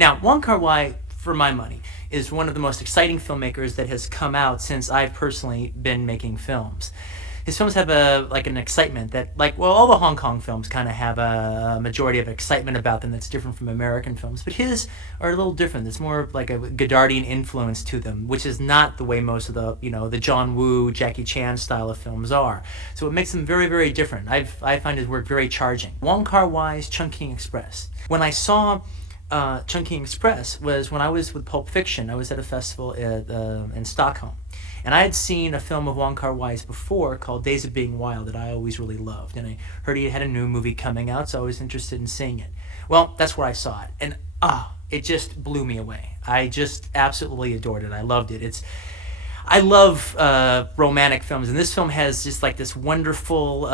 Now, Wong Kar-wai, for my money, is one of the most exciting filmmakers that has come out since I've personally been making films. His films have an excitement that, all the Hong Kong films kind of have a majority of excitement about them that's different from American films, but his are a little different. It's more like a Godardian influence to them, which is not the way most of the John Woo, Jackie Chan style of films are. So it makes them very, very different. I find his work very charging. Wong Kar-wai's Chungking Express. When I saw Chungking Express was when I was with Pulp Fiction. I was at a festival in Stockholm. And I had seen a film of Wong Kar-wai's before called Days of Being Wild that I always really loved. And I heard he had a new movie coming out, so I was interested in seeing it. Well, that's where I saw it. And it just blew me away. I just absolutely adored it. I loved it. I love romantic films, and this film has just like this wonderful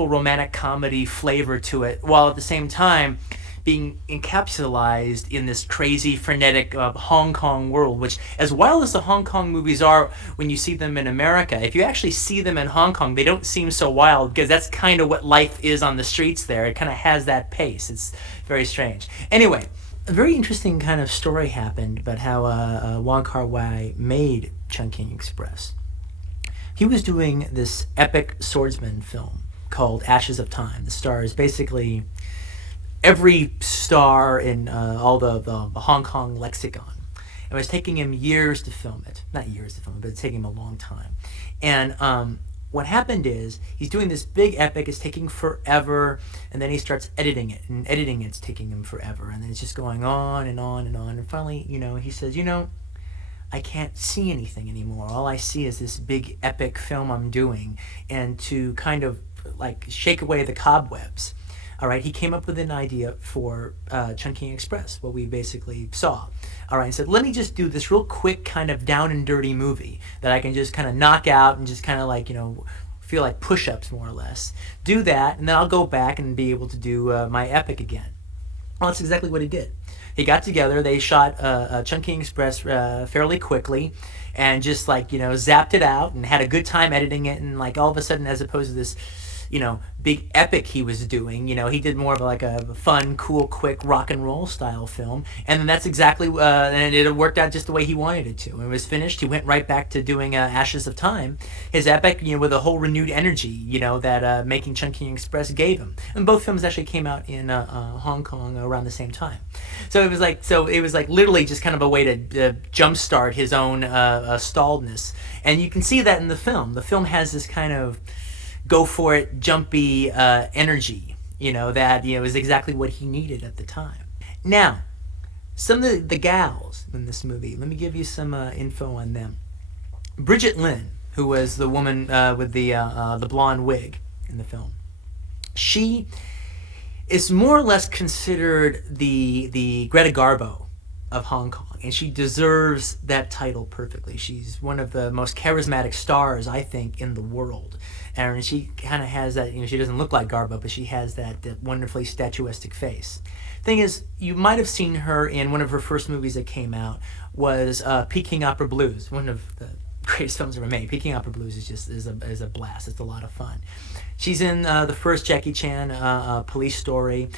romantic comedy flavor to it, while at the same time being encapsulated in this crazy, frenetic Hong Kong world, which, as wild as the Hong Kong movies are when you see them in America, if you actually see them in Hong Kong, they don't seem so wild, because that's kind of what life is on the streets there. It kind of has that pace. It's very strange. Anyway, a very interesting kind of story happened about how Wong Kar-wai made Chungking Express. He was doing this epic swordsman film called Ashes of Time. The stars basically every star in all the Hong Kong lexicon. It was taking him years to film it. Not years to film it, but it's taking him a long time. And what happened is, he's doing this big epic, it's taking forever, and then he starts editing it, and editing it's taking him forever, and then it's just going on and on and on, and finally, he says, I can't see anything anymore. All I see is this big epic film I'm doing, and to kind of shake away the cobwebs, all right, he came up with an idea for Chungking Express, what we basically saw. All right, he said, let me just do this real quick kind of down and dirty movie that I can just kind of knock out and just kind of feel like push-ups more or less. Do that, and then I'll go back and be able to do my epic again. Well, that's exactly what he did. He got together, they shot Chungking Express fairly quickly, and just zapped it out and had a good time editing it, and all of a sudden, as opposed to this big epic he was doing, he did more of a fun, cool, quick rock and roll style film, and then that's exactly and it worked out just the way he wanted it to. When it was finished, he went right back to doing Ashes of Time, his epic, with a whole renewed energy, that making Chungking Express gave him. And both films actually came out in Hong Kong around the same time. So it was literally just kind of a way to jumpstart his own stalledness, and you can see that in the film. The film has this kind of go for it, jumpy energy, that is exactly what he needed at the time. Now, some of the gals in this movie, let me give you some info on them. Bridget Lin, who was the woman with the blonde wig in the film, she is more or less considered the Greta Garbo of Hong Kong, and she deserves that title perfectly. She's one of the most charismatic stars, I think, in the world. And she kind of has that, she doesn't look like Garbo, but she has that wonderfully statuesque face. Thing is, you might have seen her in one of her first movies that came out, was Peking Opera Blues, one of the greatest films ever made. Peking Opera Blues is a blast. It's a lot of fun. She's in the first Jackie Chan Police Story.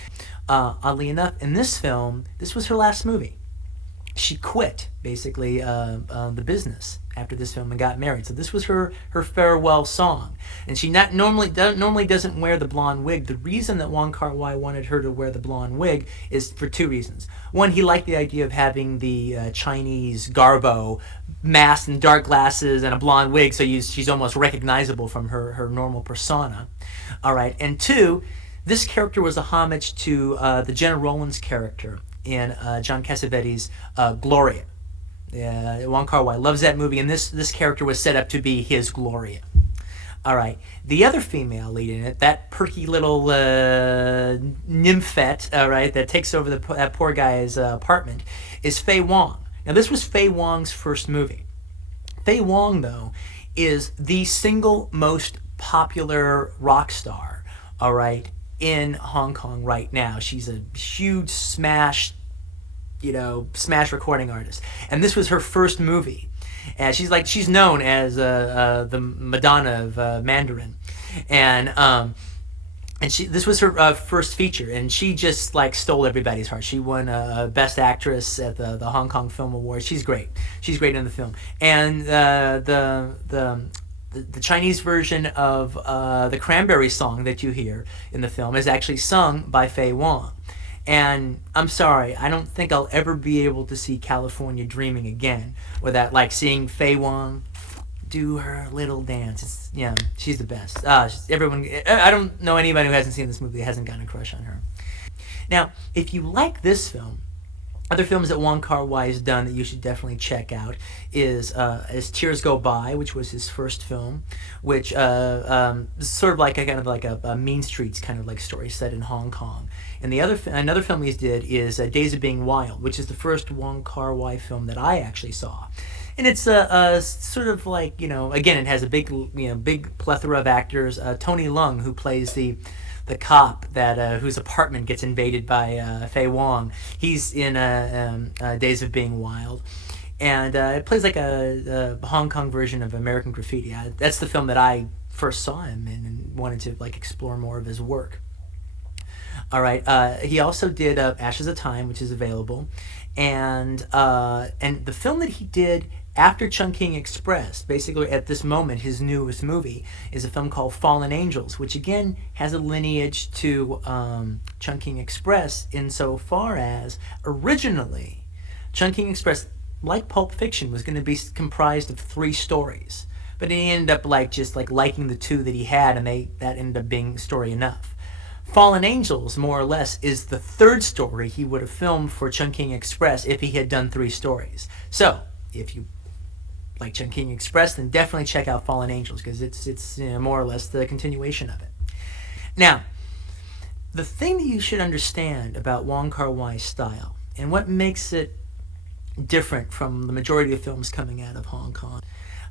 Oddly enough, in this film, this was her last movie. She quit, basically, the business after this film and got married. So this was her farewell song. And she normally doesn't wear the blonde wig. The reason that Wong Kar-wai wanted her to wear the blonde wig is for two reasons. One, he liked the idea of having the Chinese Garbo mask and dark glasses and a blonde wig, so she's almost recognizable from her normal persona. All right. And two, this character was a homage to the Jenna Rollins character in John Cassavetes' Gloria. Wong Kar-wai loves that movie, and this character was set up to be his Gloria. All right. The other female lead in it, that perky little nymphette, all right, that takes over that poor guy's apartment, is Faye Wong. Now, this was Faye Wong's first movie. Faye Wong, though, is the single most popular rock star, all right, in Hong Kong right now. She's a huge smash recording artist, and this was her first movie, and she's known as the Madonna of Mandarin, and and this was her first feature, and she just like stole everybody's heart. She won Best Actress at the Hong Kong Film Awards. She's great. She's great in the film. And the Chinese version of the Cranberry song that you hear in the film is actually sung by Fei Wong. And I'm sorry, I don't think I'll ever be able to see California Dreaming again without like seeing Fei Wong do her little dance. It's, yeah, she's the best. Everyone, I don't know anybody who hasn't seen this movie that hasn't gotten a crush on her. Now, if you like this film, other films that Wong Kar-wai has done that you should definitely check out is As Tears Go By, which was his first film, which is sort of like a kind of like a Mean Streets kind of like story set in Hong Kong. And another film he did is Days of Being Wild, which is the first Wong Kar-wai film that I actually saw. And it's a sort of like, again, it has a big plethora of actors. Tony Leung, who plays the cop that whose apartment gets invaded by Fei Wong. He's in Days of Being Wild, and it plays like a Hong Kong version of American Graffiti. That's the film that I first saw him in and wanted to like explore more of his work. All right. He also did Ashes of Time, which is available, and the film that he did after Chungking Express, basically at this moment, his newest movie is a film called Fallen Angels, which again has a lineage to Chungking Express insofar as originally Chungking Express, like Pulp Fiction, was going to be comprised of 3 stories, but he ended up just liking the 2 that he had, and that ended up being story enough. Fallen Angels, more or less, is the 3rd story he would have filmed for Chungking Express if he had done 3 stories. So, if you like Chungking Express, then definitely check out Fallen Angels, because it's more or less the continuation of it. Now, the thing that you should understand about Wong Kar-wai's style, and what makes it different from the majority of films coming out of Hong Kong.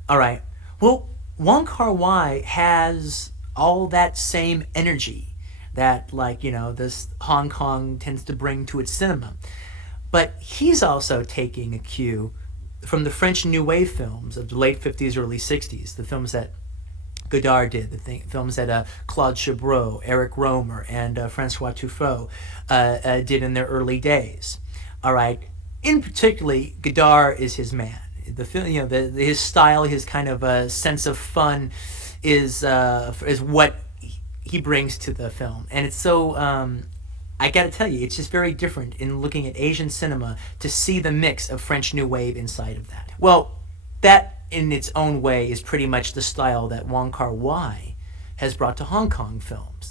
All right, well, Wong Kar-wai has all that same energy that this Hong Kong tends to bring to its cinema, but he's also taking a cue from the French New Wave films of the late 50s, early 60s, the films that Godard did, films that Claude Chabrol, Eric Romer, and Francois Truffaut did in their early days. All right, in particularly, Godard is his man. The film, his style, his kind of sense of fun, is what he brings to the film, and it's so. I gotta tell you, it's just very different in looking at Asian cinema to see the mix of French New Wave inside of that. Well, that in its own way is pretty much the style that Wong Kar-wai has brought to Hong Kong films.